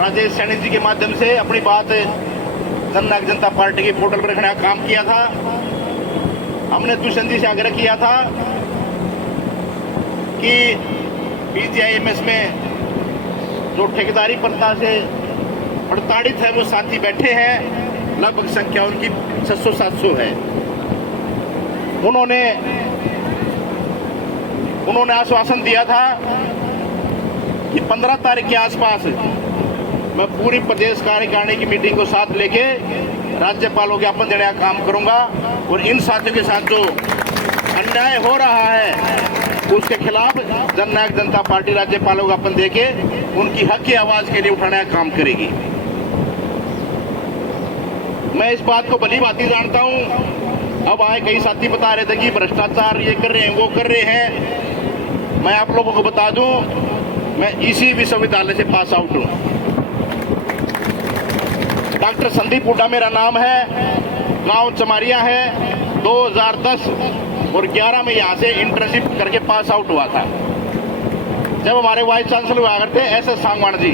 राजेश सैनी जी के माध्यम से अपनी बात जननायक जनता पार्टी की पोर्टल पर रखने का काम किया था। हमने दुष्यंत जी से आग्रह किया था कि पीजीआईएमएस में जो ठेकेदारी प्रथा से प्रताड़ित है वो साथी बैठे हैं, लगभग संख्या उनकी 600-700 है। उन्होंने आश्वासन दिया था कि 15 तारीख के आसपास मैं पूरी प्रदेश कार्यकारिणी की मीटिंग को साथ लेके राज्यपाल को ज्ञापन देने का काम करूंगा और इन साथियों के साथ जो अन्याय हो रहा है उसके खिलाफ जननायक जनता पार्टी राज्यपाल को ज्ञापन देके उनकी हक की आवाज के लिए उठाने का काम करेगी। मैं इस बात को भली भांति जानता हूं। अब आए कई साथी बता रहे थे कि भ्रष्टाचार ये कर रहे हैं वो कर रहे हैं। मैं आप लोगों को बता दूं, मैं इसी विश्वविद्यालय से पास आउट हूं। डॉक्टर संदीप हुड्डा मेरा नाम है, गांव चमारिया है। 2010 और 11 में यहाँ से इंटर्नशिप करके पास आउट हुआ था। जब हमारे वाइस चांसलर हुआ करते SS सांगवान जी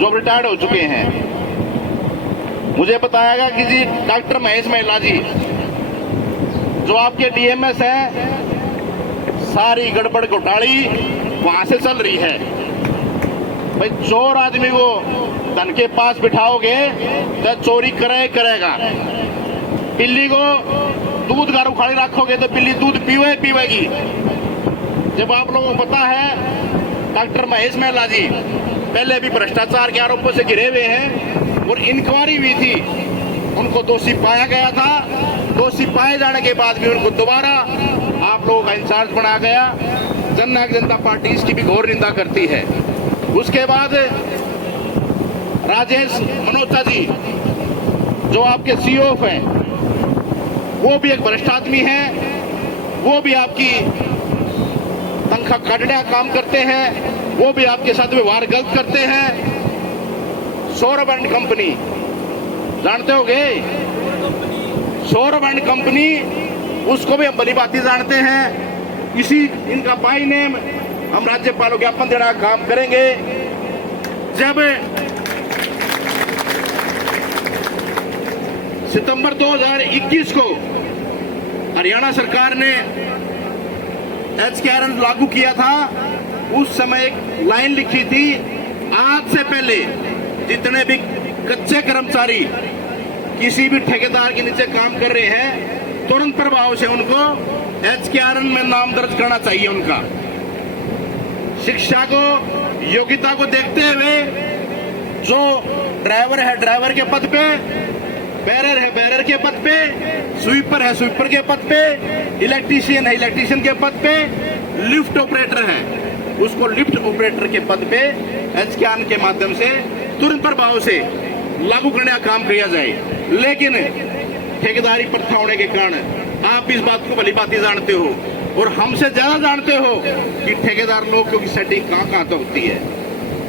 जो रिटायर्ड हो चुके हैं, मुझे बताया गया कि जी डॉक्टर महेश महिला जी जो आपके DMS है, सारी गड़बड़ घोटाली वहां से चल रही है। भाई चोर आदमी को धन के पास बिठाओगे तो चोरी करेगा। बिल्ली को दूध का उखाड़ी रखोगे तो बिल्ली दूध पीवेगी। जब आप लोगों को पता है डॉक्टर महेश महिला जी पहले भी भ्रष्टाचार के आरोपों से घिरे हुए हैं और इंक्वायरी हुई थी, उनको दोषी पाया गया था। दोषी पाए जाने के बाद भी उनको दोबारा आप लोगों का इंचार्ज बनाया गया। जननायक जनता पार्टी इसकी भी घोर निंदा करती है। उसके बाद राजेश मनोचा जी जो आपके CEO हैं, वो भी एक भ्रष्ट आदमी है। वो भी आपकी तनख्वाह काटने का काम करते हैं, वो भी आपके साथ व्यवहार गलत करते हैं। सौरभ एंड कंपनी जानते होगे, सौरभ एंड कंपनी उसको भी हम भली भांति जानते हैं। इसी इनका बाई नेम हम राज्यपाल को ज्ञापन देने का काम करेंगे। जब सितंबर 2021 को हरियाणा सरकार ने HKRN लागू किया था, उस समय एक लाइन लिखी थी, आज से पहले जितने भी कच्चे कर्मचारी किसी भी ठेकेदार के नीचे काम कर रहे हैं तुरंत प्रभाव से उनको HKRN में नाम दर्ज करना चाहिए। उनका शिक्षा को योग्यता को देखते हुए जो ड्राइवर है ड्राइवर के पद पे, बैरर है बैरर के पद पे, स्वीपर है स्वीपर के पद पे, इलेक्ट्रीशियन है इलेक्ट्रीशियन के पद पे, लिफ्ट ऑपरेटर है उसको लिफ्ट ऑपरेटर के पद पे HKRN के माध्यम से तुरंत प्रभाव से लागू करने का काम किया जाए। लेकिन ठेकेदारी प्रथा होने के कारण आप इस बात को भली भांति जानते हो और हमसे ज्यादा जानते हो कि ठेकेदार लोगों की सेटिंग कहाँ तक होती है।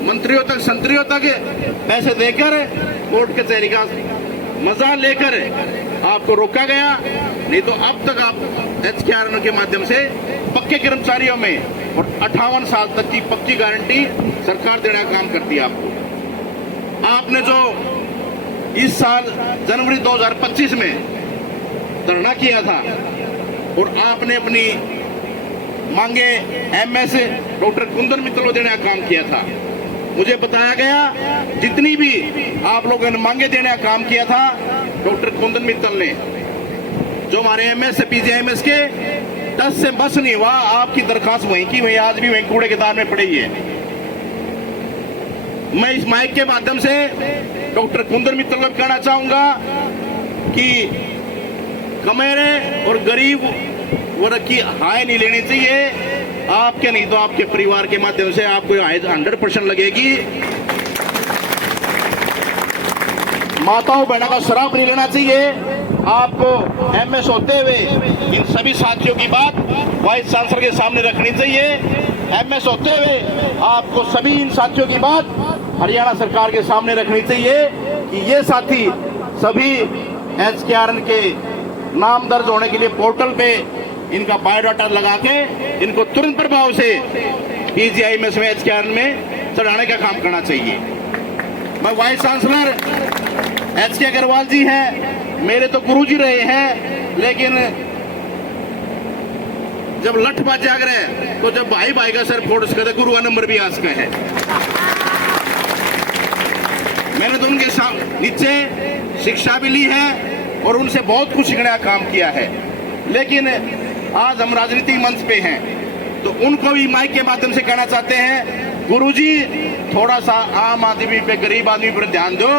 मंत्रियों तक संतरियों तक पैसे देकर कोर्ट कचहरी का मजा लेकर आपको रोका गया, नहीं तो अब तक आप HKRN के माध्यम से पक्के कर्मचारियों में और 58 साल तक की पक्की गारंटी सरकार देने का काम करती है आपको। आपने जो इस साल जनवरी 2025 में धरना किया था और आपने अपनी मांगे MS डॉक्टर कुंदन मित्तल को देने का काम किया था। मुझे बताया गया जितनी भी आप लोगों ने मांगे देने का काम किया था डॉक्टर कुंदन मित्तल ने, जो हमारे MS PGIMS के 10 से बस नहीं हुआ, आपकी दरखास्त वहीं की वहीं आज भी वहीं कूड़े के दान में पड़ी है। मैं इस माइक के माध्यम से डॉक्टर कुंदन मित्तल को कहना चाहूंगा कि कमेरे और गरीब वर्ग की हाय नहीं लेनी चाहिए आपके, नहीं तो आपके परिवार के माध्यम से आपको हाय 100% लगेगी। माताओं बहनों का शराब नहीं लेना चाहिए आपको। MS होते हुए इन सभी साथियों की बात वाइस चांसलर के सामने रखनी चाहिए। MS होते हुए आपको सभी इन साथियों की बात हरियाणा सरकार के सामने रखनी चाहिए कि ये साथी सभी HKRN के नाम दर्ज होने के लिए पोर्टल पे इनका बायोडाटा लगा के इनको तुरंत प्रभाव से PGIMS में HKRN में चढ़ाने का काम करना चाहिए। मैं वाइस चांसलर एच के अग्रवाल जी हैं, मेरे तो गुरु जी रहे हैं, लेकिन जब लठ बाज जाग रहे तो जब भाई भाई का सर फोड़ सकते गुरु का नंबर भी आज का है। मैंने तो उनके नीचे शिक्षा भी ली है और उनसे बहुत कुछ सीखने का काम किया है। लेकिन आज हम राजनीतिक मंच पे हैं तो उनको भी माइक के माध्यम से कहना चाहते हैं, गुरुजी थोड़ा सा आम आदमी पे, गरीब आदमी पर ध्यान दो,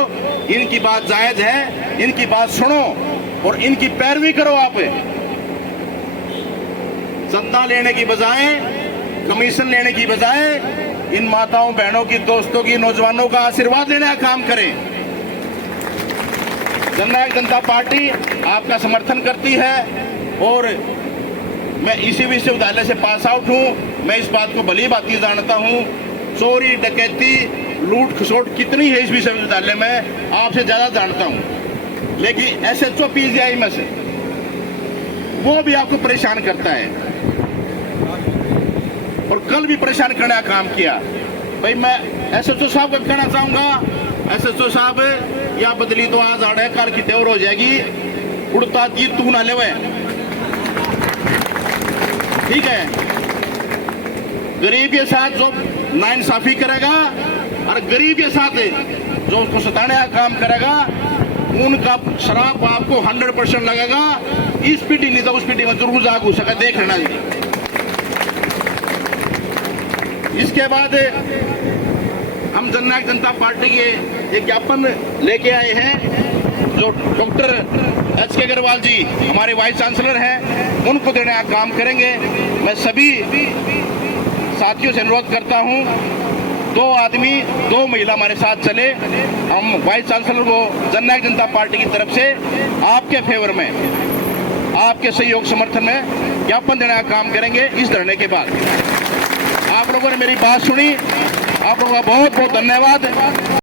इनकी बात जायज है, इनकी बात सुनो और इनकी पैरवी करो। आप चंदा लेने की बजाय, कमीशन लेने की बजाय इन माताओं बहनों की, दोस्तों की, नौजवानों का आशीर्वाद लेने का काम करें। जननायक जनता पार्टी आपका समर्थन करती है और मैं इसी विश्वविद्यालय से पास आउट हूं। मैं इस बात को भली भांति जानता हूं, चोरी डकैती लूट खसोट कितनी है इस विश्वविद्यालय में, आपसे ज्यादा जानता हूं। लेकिन SHO PGI में से वो भी आपको परेशान करता है और कल भी परेशान करने का काम किया। भाई मैं SHO साहब को कहना चाहूंगा, SHO साहब या बदली तो आज आड़े कल की और हो जाएगी, उड़ता जीत तू ना ले, ठीक है। गरीब के साथ जो नाइंसाफी करेगा और गरीब के साथ जो उसको सताने का काम करेगा, उनका शराब आपको 100% लगेगा। इस पीढ़ी नहीं तो उस पीढ़ी में जरूर जाग हो सके, देख लेना जी। इसके बाद हम जननायक जनता पार्टी के एक ज्ञापन लेके आए हैं जो डॉक्टर एच के अग्रवाल जी हमारे वाइस चांसलर हैं, उनको देने का काम करेंगे। मैं सभी साथियों से अनुरोध करता हूं, 2 आदमी 2 महिला हमारे साथ चले। हम वाइस चांसलर को जननायक जनता पार्टी की तरफ से आपके फेवर में, आपके सहयोग समर्थन में ज्ञापन देने का काम करेंगे। इस धरने के बाद आप लोगों ने मेरी बात सुनी, आप लोगों का बहुत बहुत धन्यवाद।